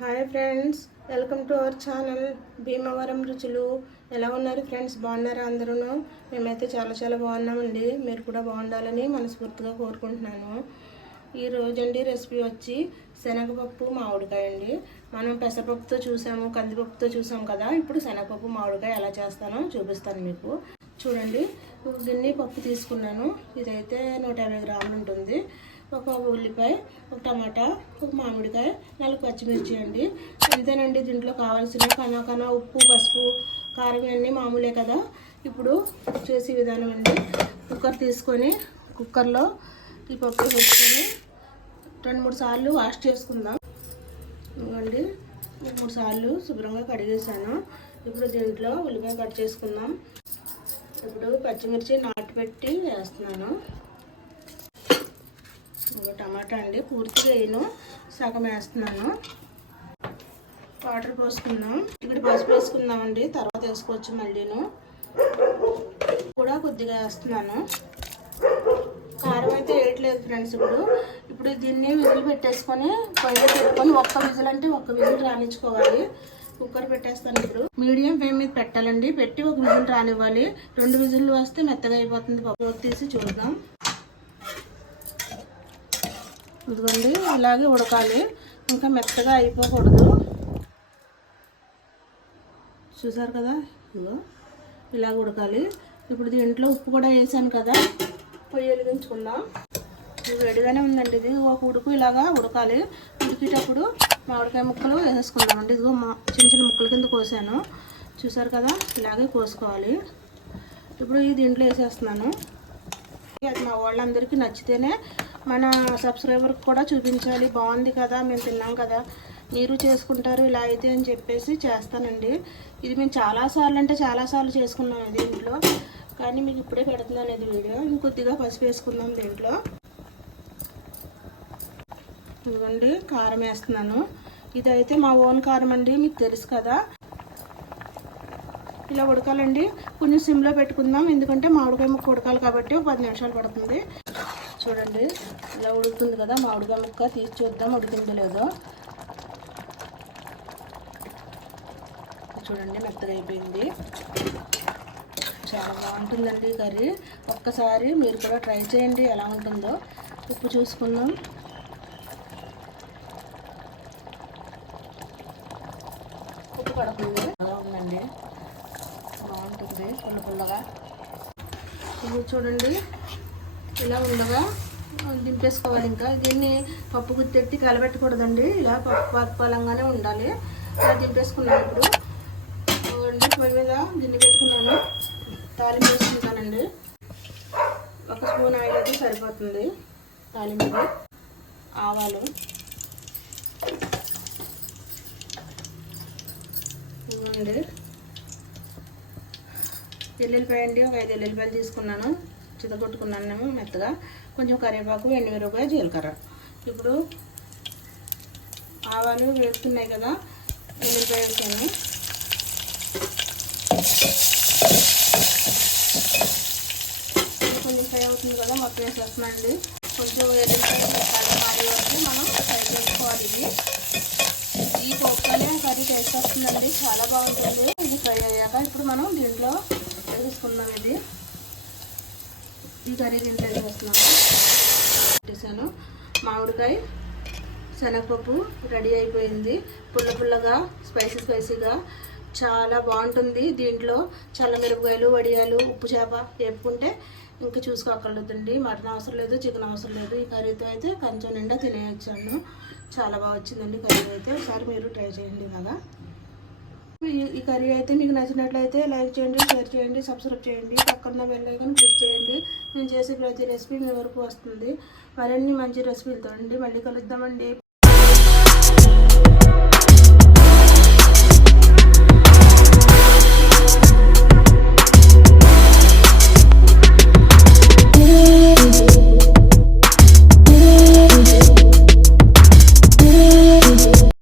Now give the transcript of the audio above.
Hi friends welcome to our channel Bhimavaram రుచులు. ఎలా ఉన్నారు ఫ్రెండ్స్? బాగున్నారా అందరూ మేమైతే చాలా చాలా బాగున్నామండి. మీరు కూడా బాగుండాలని మనస్ఫూర్తిగా కోరుకుంటున్నాను. ఈ రోజండి రెసిపీ వచ్చి శనగపప్పు మామిడికాయ అండి. మనం పెసరపప్పుతో చూసాము కందిపప్పుతో చూసాం కదా. ఇప్పుడు శనగపప్పు మామిడికాయ ఎలా చేస్తానో చూపిస్తాను మీకు. చూడండి ఒక గిన్నె పప్పు తీసుకున్నాను. ఇదైతే నూట యాభై గ్రాములు ఉంటుంది. ఒక ఉల్లిపాయ ఒక టమాటా ఒక మామిడికాయ నాలుగు పచ్చిమిర్చి అండి. అంతేనండి దీంట్లో కావాల్సిన కన కన ఉప్పు పసుపు కారం ఇవన్నీ మామూలే కదా. ఇప్పుడు చేసే విధానం అండి. కుక్కర్ తీసుకొని కుక్కర్లో ఈ పప్పు వేసుకొని రెండు మూడు సార్లు వాష్ చేసుకుందాం. ఇవ్వండి మూడు సార్లు శుభ్రంగా కడిగేసాను ఇప్పుడు దీంట్లో ఉల్లిపాయ కట్ చేసుకుందాం. ఇప్పుడు పచ్చిమిర్చి నాటు పెట్టి వేస్తున్నాను. ఒక టమాటా అండి. పూర్తిగా వేయను సగం వేస్తున్నాను. వాటర్ పోసుకుందాం. ఇక్కడ పసుపు వేసుకుందామండి. తర్వాత వేసుకోవచ్చు మళ్ళీను. కూడా కొద్దిగా వేస్తున్నాను. కారం అయితే వేయట్లేదు ఫ్రెండ్స్ ఇప్పుడు. ఇప్పుడు దీన్ని విజిల్ పెట్టేసుకొని పొయ్యి పెట్టుకొని ఒక్క విజిల్ అంటే ఒక్క విజిల్ రానిచ్చుకోవాలి. కుక్కర్ పెట్టేస్తాను ఇప్పుడు. మీడియం ఫ్లేమ్ మీద పెట్టాలండి. పెట్టి ఒక విజిల్ రానివ్వాలి. రెండు విజిల్లు వస్తే మెత్తగా అయిపోతుంది. పప్పు తీసి చూద్దాం. ఇదిగోండి ఇలాగే ఉడకాలి. ఇంకా మెత్తగా అయిపోకూడదు. చూసారు కదా? ఇదిగో ఇలాగ ఉడకాలి. ఇప్పుడు దీంట్లో ఉప్పు కూడా వేసాను కదా పొయ్యి వెలిగించుకుందాం. ఇది వేడిగానే ఉందండి ఇది. ఒక ఉడుకు ఇలాగా ఉడకాలి. ఉడికేటప్పుడు మామిడికాయ ముక్కలు వేసేసుకుందామండి ఇదిగో మా చిన్న చిన్న ముక్కల కింద కోసాను. చూసారు కదా? ఇలాగే కోసుకోవాలి. ఇప్పుడు ఈ దీంట్లో వేసేస్తున్నాను. అది మా వాళ్ళందరికీ నచ్చితేనే మన సబ్స్క్రైబర్కి కూడా చూపించాలి. బాగుంది కదా మేము తిన్నాం కదా. మీరు చేసుకుంటారు ఇలా అయితే అని చెప్పేసి చేస్తానండి. ఇది మేము చాలాసార్లు అంటే చాలాసార్లు చేసుకున్నాం ఇది ఇంట్లో. కానీ మీకు ఇప్పుడే పెడుతున్నాను ఇది వీడియో. ఇంకొద్దిగా పసుపు వేసుకుందాం దీంట్లో. ఇదిగోండి కారం వేస్తున్నాను. ఇదైతే మా ఓన్ కారం అండి మీకు తెలుసు కదా. ఇలా ఉడకాలండి. కొంచెం సిమ్లో పెట్టుకుందాం. ఎందుకంటే మామిడికాయ ముక్క ఉడకాలి కాబట్టి ఒక పది నిమిషాలు పడుతుంది. చూడండి. ఇలా ఉడుకుతుంది కదా మామిడికాయ ముక్క తీసి చూద్దాం ఉడికిందో లేదో. చూడండి మెత్తగా అయిపోయింది. చాలా బాగుంటుందండి కర్రీ. ఒక్కసారి మీరు కూడా ట్రై చేయండి ఎలా ఉంటుందో. ఉప్పు చూసుకుందాం. ఉప్పు పడుతుంది అలా ఉందండి బాగుంటుంది పుల్ల పుల్లగా. ఇప్పుడు చూడండి. ఇలా ఉండగా దింపేసుకోవాలి ఇంకా. దీన్ని పప్పు గుత్తెట్టి కలబెట్టకూడదండి. ఇలా పప్పు పప్పాలంగానే ఉండాలి. ఇలా దింపేసుకున్నాను ఇప్పుడు. రెండు పొయ్యి మీద గిన్నె పెట్టుకున్నాను. తాలింపు వేసుకుంటానండి. ఒక స్పూన్ ఆయిల్ అయితే సరిపోతుంది తాలింపు ఆవాలు. ఇవ్వండి. ఎల్లుల్లిపాయ అండి. ఒక ఐదు ఎల్లుల్లిపాయలు తీసుకున్నాను. చితగొట్టుకున్నాను మెత్తగా కొంచెం కరివేపాకు ఎండుమిరపకాయ జీలకర్ర. ఇప్పుడు ఆవాలు వేస్తున్నాయి కదా ఎల్లిపాయ వేసాను. కొంచెం ఫ్రై అవుతుంది కదా మొత్తం వేసేస్తున్నాండి కొంచెం ఎల్లిపాయ మారి వస్తే మనం ఫ్రై చేసుకోవాలి ఇది. ఈ పప్పునే కర్రీ టేస్ట్ వస్తుందండి చాలా బాగుంటుంది. ఇది ఫ్రై అయ్యాక ఇప్పుడు మనం దీంట్లో వేసుకుందాం ఇది ఈ కర్రీ దీంట్లో వేసేస్తున్నాను పెట్టేసాను మామిడికాయ శనగపప్పు రెడీ అయిపోయింది. పుల్ల పుల్లగా స్పైసీ స్పైసీగా చాలా బాగుంటుంది దీంట్లో. చల్లమిరపకాయలు వడియాలు ఉప్పు చేప వేపుకుంటే ఇంకా చూసుకోక్కర్లేదండి. మటన్ అవసరం లేదు చికెన్ అవసరం లేదు. ఈ కర్రీతో అయితే కొంచెం నిండా తినేయచ్చాను. చాలా బాగా వచ్చిందండి కర్రీ అయితే. ఒకసారి మీరు ట్రై చేయండి ఇలాగా ఈ కర్రీ అయితే మీకు నచ్చినట్లయితే లైక్ చేయండి షేర్ చేయండి సబ్స్క్రైబ్ చేయండి. పక్కన బెల్ ఐకాన్ క్లిక్ చేయండి. నేను చేసే ప్రతి రెసిపీ మీ వరకు వస్తుంది. మరిన్ని మంచి రెసిపీలతో అండి. మళ్ళీ కలుద్దామండి.